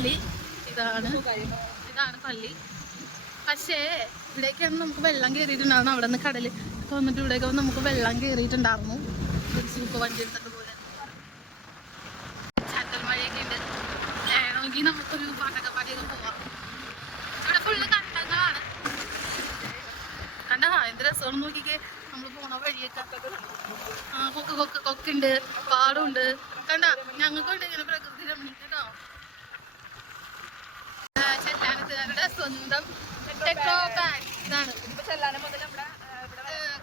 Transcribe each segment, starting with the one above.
ചാപ്പലി ഇതാണ്. ഇതാണ് പള്ളി പക്ഷേ ഇവിടേക്കാണ് നമുക്ക് വെള്ളം കയറിയിട്ടുണ്ടായിരുന്നു അവിടെ നിന്ന് കടൽ വന്നിട്ട് ഇവിടേക്ക് വന്ന് നമുക്ക് വെള്ളം കയറിയിട്ടുണ്ടായിരുന്നു ഒരു സൂപ്പ് വണ്ടി എടുത്തിട്ട് പോലെ ചാറ്റൽ മഴയൊക്കെ ഉണ്ട്. വേണമെങ്കിൽ നമുക്കൊരു പാട്ടൊക്കെ പാടിയൊക്കെ പോവാം. ഇവിടെ ഫുള്ള് കണ്ടങ്ങളാണ്. കണ്ട? എന്ത് രസമാണ് നോക്കിക്കേ. നമ്മൾ പോണ വഴിയൊക്കെ. ആ കൊക്ക് കൊക്ക് കൊക്കുണ്ട് പാടുണ്ട്. കണ്ട? ഞങ്ങൾക്കുണ്ട് ഇങ്ങനെ പ്രകൃതി രമണി കേട്ടോ. ആ, ചെല്ലാനത്തുകാരുടെ സ്വന്തം ടെക്നോ പാക്ക് ഇതാണ്.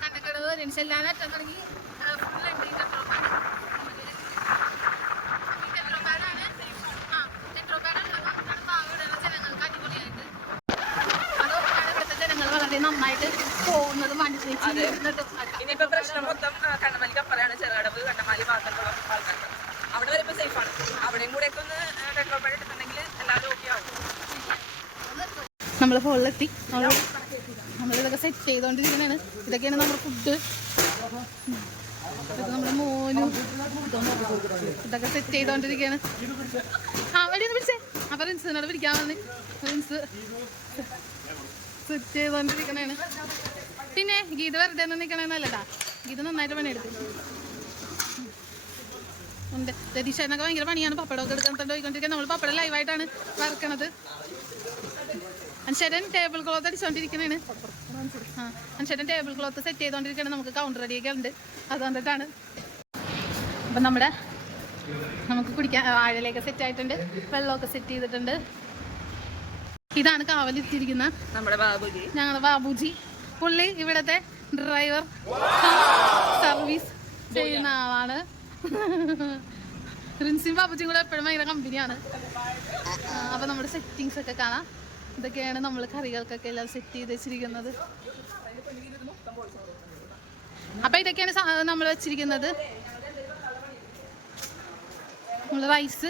കണ്ടക്കടവ് വരും തുടങ്ങി. ഫുള്ളുണ്ട് ഈ പാക്ക് ആ ജനങ്ങൾക്ക് അടിപൊളിയായിട്ട്. അതുകൊണ്ടാണ് ഇവിടുത്തെ ജനങ്ങൾ വളരെ നന്നായിട്ട് പോകുന്നത് മനസ്സിലാക്കി ഇനിയിപ്പോ പ്രശ്നം മൊത്തം കണ്ണമാലിക്ക് ചെറുകടവ് കണ്ണമാലി ഭാഗത്തുള്ള ആൾക്കാർക്ക്. അവിടെ വരുമ്പോ സേഫ് ആണ്. അവിടെയും കൂടെ ഒക്കെ ഒന്ന് പണി നമ്മൾ ഫോണിലെത്തി നമ്മൾ നമ്മളിതൊക്കെ സെറ്റ് ചെയ്തുകൊണ്ടിരിക്കുന്നതാണ് ഇതൊക്കെയാണ് നമ്മുടെ ഫുഡ് ഇതൊക്കെ നമ്മുടെ മോനും. ഇതൊക്കെ സെറ്റ് ചെയ്തുകൊണ്ടിരിക്കുകയാണ് ആ വഴി ഒന്ന് പിടിച്ചേ. അപ്പൊ റിൻസിനോട് പിടിക്കാൻ വന്ന്. റിൻസ് സെറ്റ് ചെയ്തുകൊണ്ടിരിക്കണേണ് പിന്നെ ഗീത വെറുതെ ഒന്നും നിൽക്കണേന്നല്ലടാ ഗീത നന്നായിട്ട് പണിയെടുത്തു. ഉണ്ട്. രതീഷേനൊക്കെ ഭയങ്കര പണിയാണ്. പപ്പടമൊക്കെ എടുക്കാൻ പോയിക്കൊണ്ടിരിക്കുന്നത് നമ്മൾ പപ്പടം ലൈവായിട്ടാണ് വറുക്കണത്. അൻഷേരൻ ടേബിൾ ക്ലോത്ത് അടിച്ചോണ്ടിരിക്കണേണ്. ആ അൻഷേരൻ ടേബിൾ ക്ലോത്ത് സെറ്റ് ചെയ്തോണ്ടിരിക്കണേ. നമുക്ക് കൗണ്ടർ അടിയൊക്കെ ഉണ്ട്. അതുകൊണ്ടിട്ടാണ്. അപ്പം നമ്മുടെ നമുക്ക് കുടിക്കാൻ ആഴലൊക്കെ സെറ്റ് ആയിട്ടുണ്ട്. വെള്ളമൊക്കെ സെറ്റ് ചെയ്തിട്ടുണ്ട്. ഇതാണ് കാവലിത്തിരിക്കുന്ന നമ്മുടെ ബാബുജി. ഞങ്ങളുടെ ബാബുജി. പുള്ളി ഇവിടത്തെ ഡ്രൈവർ സർവീസ് ചെയ്യുന്ന ആളാണ്. റിൻസിയും ബാബുജിയും കൂടെ എപ്പോഴും ഭയങ്കര കമ്പനിയാണ് അപ്പൊ നമ്മുടെ സെറ്റിങ്സ് ഒക്കെ കാണാം. ഇതൊക്കെയാണ് നമ്മൾ കറികൾക്കൊക്കെ എല്ലാം സെറ്റ് ചെയ്ത് വെച്ചിരിക്കുന്നത്. അപ്പൊ ഇതൊക്കെയാണ് നമ്മൾ വെച്ചിരിക്കുന്നത്. നമ്മൾ റൈസ്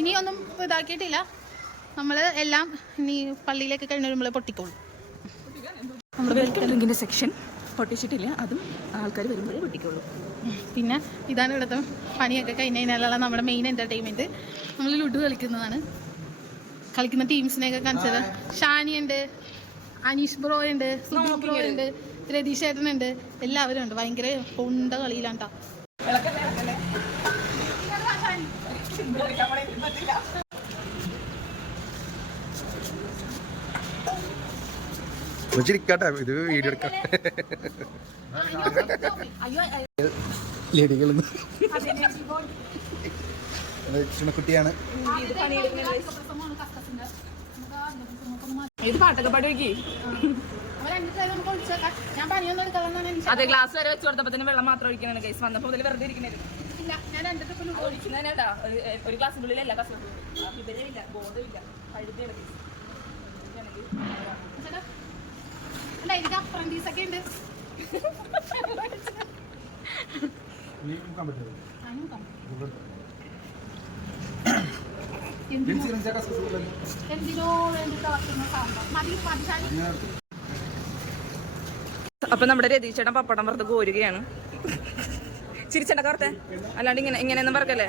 ഇനി ഒന്നും ഇതാക്കിയിട്ടില്ല. നമ്മൾ എല്ലാം ഇനി പള്ളിയിലേക്ക് കഴിഞ്ഞ് നമ്മൾ പൊട്ടിക്കോളും. Welcome ഡ്രിങ്കിന്റെ section പൊട്ടിച്ചിട്ടില്ല. അതും ആൾക്കാർ വരുമ്പോഴേ പൊട്ടിക്കുള്ളൂ പിന്നെ ഇതാണ് ഇവിടുത്തെ പണിയൊക്കെ കഴിഞ്ഞ് കഴിഞ്ഞാലുള്ള നമ്മുടെ മെയിൻ എന്റർടൈൻമെന്റ് നമ്മൾ ലുഡു കളിക്കുന്നതാണ്. കളിക്കുന്ന ടീംസിനെയൊക്കെ കാണിച്ചത്. ഉണ്ട് അനീഷ് ബ്രോ ഉണ്ട് സുധു ബ്രോ ഉണ്ട് രതീഷ് ഉണ്ട് എല്ലാവരും ഉണ്ട്. ഭയങ്കര പൊണ്ട കളിയിലാണ്ടാ. ഇത് വീഡിയോ എടുക്കാം. ലേഡികൾ ചുണക്കുട്ടിയാണ് ഇത് പാട്ടൊക്കെ പാടി വയ്ക്കി അതെ ഗ്ലാസ് വരെ വെച്ച് കൊടുത്തപ്പോ തന്നെ വെള്ളം മാത്രം ഒഴിക്കണേ കേസ് വന്നപ്പോ മുതൽ വെറുതെ ഇരിക്കുന്നത് ഒരു ഗ്ലാസ് ഉള്ളിലല്ല കസ് വിവരമില്ല ബോധമില്ല. പഴുതിയാണ് അല്ല എനിക്ക് അപ്രന്റീസ് ഒക്കെ ഉണ്ട്. എന്തിനോ എന്തിനോ സാമ്പാർ മതി അപ്പൊ നമ്മുടെ രതീച്ചേട്ടൻ പപ്പടം വറുത്ത് കോരുകയാണ്. ചിരിച്ചണ്ട കറുത്തെ? അല്ലാണ്ട് ഇങ്ങനെ ഇങ്ങനെയൊന്നും പറക്കല്ലേ?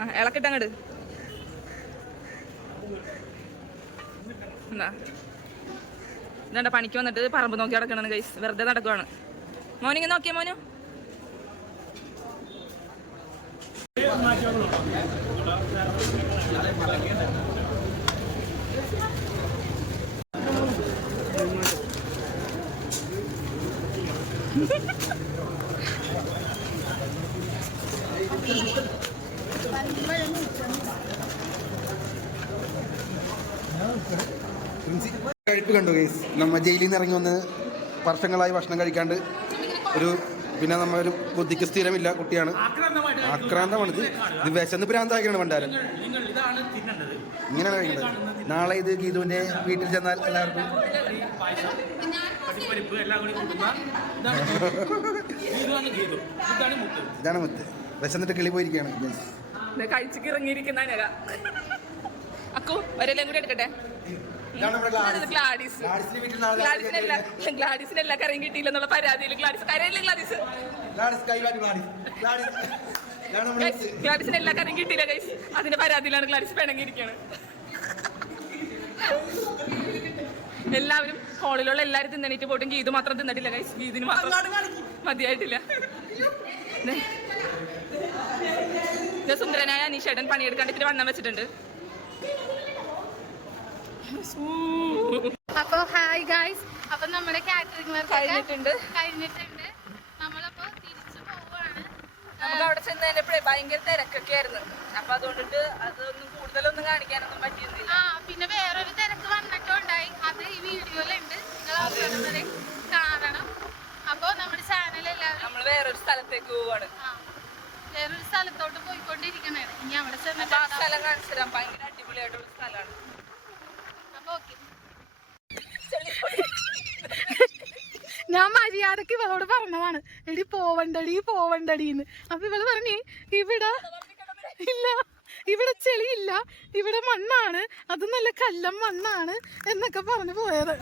ആ ഇളക്കിട്ടങ്ങട് എന്താ? ഇതാണ്ട പണിക്ക് വന്നിട്ട് പറമ്പ് നോക്കി നടക്കണത് കൈസ് വെറുതെ നടക്കുവാണ്. മോനിങ്ങനെ നോക്കിയാ മോനു? കഴിപ്പ് കണ്ടു ഗൈസ് നമ്മ ജയിലിൽ നിന്ന് ഇറങ്ങി വന്ന് വർഷങ്ങളായി ഭക്ഷണം കഴിക്കാണ്ട് ഒരു പിന്നെ നമ്മളൊരു ബുദ്ധിക്ക് സ്ഥിരമില്ല കുട്ടിയാണ്. ആക്രാന്തമാണ് ഇത് ഇത് വിശന്ന് ഭ്രാന്താക്കിയാണ് പണ്ടാരൻ ഇങ്ങനെയാണ് കഴിക്കുന്നത് നാളെ ഇത് ഗീതുവിന്റെ വീട്ടിൽ ചെന്നാൽ എല്ലാവർക്കും ഇതാണ് മുത്ത്. വിശന്നിട്ട് കിളി പോയിരിക്കുകയാണ്. കഴിച്ചിറങ്ങിയിരിക്കുന്ന അക്കു ഒരെല്ലാം കൂടി എടുക്കട്ടെ? ഇതാണ് നമ്മുടെ ഗ്ലാഡിസ്. ഗ്ലാഡിസ് ഗ്ലാഡിസിന്റെ വീട്ടിൽ നാളെ ഗ്ലാഡിസിനെല്ലാം ഗ്ലാഡിസിനെല്ലാം കറിയും കിട്ടിയില്ലെന്നുള്ള പരാതിയിൽ ഗ്ലാഡിസ് കരയില്ല ഗ്ലാഡിസ്. ഗ്ലാഡിസിന് എല്ലാ കാര്യം കിട്ടിയില്ല ഗൈസ് അതിന്റെ പരാതിയിലാണ് ഗ്ലാഡിസ് പിണങ്ങിയിരിക്കുകയാണ് എല്ലാവരും ഹോളിലുള്ള എല്ലാവരും തിന്നണിട്ട് പോയിട്ടും ഗീത് മാത്രം തിന്നിട്ടില്ല ഗൈസ് ഗീതിന് മാത്രം. മതിയായിട്ടില്ല. സുന്ദരനായ അനീഷേട്ടൻ പണിയെടുക്കാണ്ട് ഇത്തിരി വണ്ണം വെച്ചിട്ടുണ്ട്. അപ്പൊ ഹായ് ഗായ്സ് അപ്പൊ നമ്മുടെ കാറ്ററിംഗ് വർക്ക് കഴിഞ്ഞിട്ടുണ്ട്. കഴിഞ്ഞിട്ടുണ്ട്. നമ്മളപ്പോ തിരിച്ചു പോവാണ്. നമുക്ക് അവിടെ ചെന്ന് കഴിഞ്ഞപ്പോഴേ ഭയങ്കര തിരക്കൊക്കെ ആയിരുന്നു. അപ്പൊ അതുകൊണ്ടിട്ട് അതൊന്നും കൂടുതലൊന്നും കാണിക്കാനൊന്നും പറ്റിയിരുന്നില്ല. ആ പിന്നെ വേറൊരു തിരക്ക് വന്നിട്ടുണ്ടായി. അത് ഈ വീഡിയോയിലുണ്ട്. നിങ്ങൾ അവസാനം വരെ കാണണം. അപ്പൊ നമ്മുടെ ചാനൽ എല്ലാവരും നമ്മൾ വേറൊരു സ്ഥലത്തേക്ക് പോവാണ്. വേറൊരു സ്ഥലത്തോട്ട് പോയിക്കൊണ്ടിരിക്കണേ ഇനി അവിടെ ചെന്നിട്ട് ആ സ്ഥലം കാണിച്ചു തരാം. ഭയങ്കര അടിപൊളിയായിട്ടുള്ള സ്ഥലമാണ്. ഞാൻ മര്യാദയ്ക്ക് ഇവളോട് പറഞ്ഞതാണ്. എടി പോവണ്ടടി പോവണ്ടടിന്ന് അപ്പൊ ഇവൾ പറഞ്ഞേ ഇവിടെ ഇല്ല ഇവിടെ ചെളിയില്ല ഇവിടെ മണ്ണാണ് അത് നല്ല കല്ലം മണ്ണാണ് എന്നൊക്കെ പറഞ്ഞു പോയത്.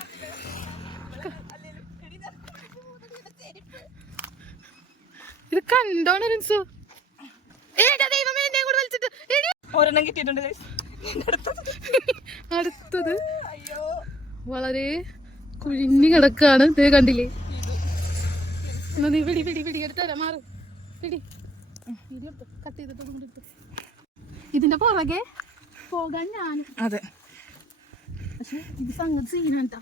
ഇത് കണ്ടോണ റിൻസു? ഏടാ ദൈവമേ എന്നെ കൂടെ വലിച്ചിട്ട്. ഒരെണ്ണം കിട്ടിയിട്ടുണ്ട്. അടുത്തത്. വളരെ കുഴിഞ്ഞു കിടക്കാണ്. ഇത് കണ്ടില്ലേ? നീ പിടി പിടി പിടി. എടുത്തരാ മാറ്. പിടി. കട്ട് ചെയ്തിട്ട് ഇതിന്റെ പുറകെ പോകാൻ ഞാൻ. അതെ. പക്ഷെ ഇത് സംഗതി സീനാട്ടാ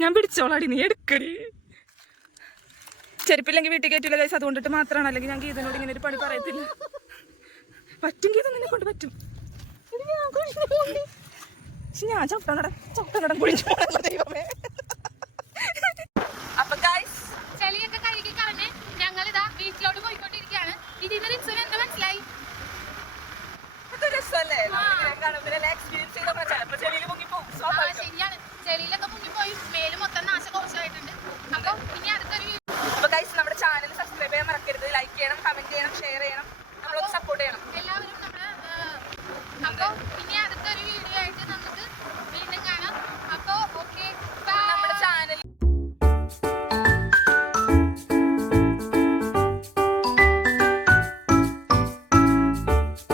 ഞാൻ പിടിച്ചോളാടി നീ എടുക്കടി. ചെരുപ്പില്ലെങ്കിൽ വീട്ടിൽ കയറ്റില്ല കൈസ് അതുകൊണ്ടിട്ട് മാത്രമാണ് അല്ലെങ്കിൽ ഞാൻ ഗീതനോട് ഇങ്ങനെ ഒരു പണി പറയത്തില്ല. പറ്റും ഗീത നിന്നെ കൊണ്ട് പറ്റും. പക്ഷെ ഞാൻ ചവിട്ടനട ചവിട്ടനടം കുഴിച്ചു ദൈവമേ അപ്പൊ ചെളിയൊക്കെ കഴുകി കളഞ്ഞ് ഞങ്ങൾ ഇതാ വീട്ടിലോട്ട് പോയിക്കൊണ്ടിരിക്കുകയാണ്. ഇതിന് റിൻസുന് എന്താ മനസ്സിലായി? രസമല്ലേ? എക്സ്പീരിയൻസ് ചെയ്ത പ്രശ്നം. അപ്പൊ ചെളിയിൽ മുങ്ങി പോകും. ആ സ്വാഭാവികം ശരിയാണ്. ചെളിയിലൊക്കെ മുങ്ങിപ്പോയി മേൽ മൊത്തം നാശകോശമായിട്ടുണ്ട് അപ്പൊ ഇനി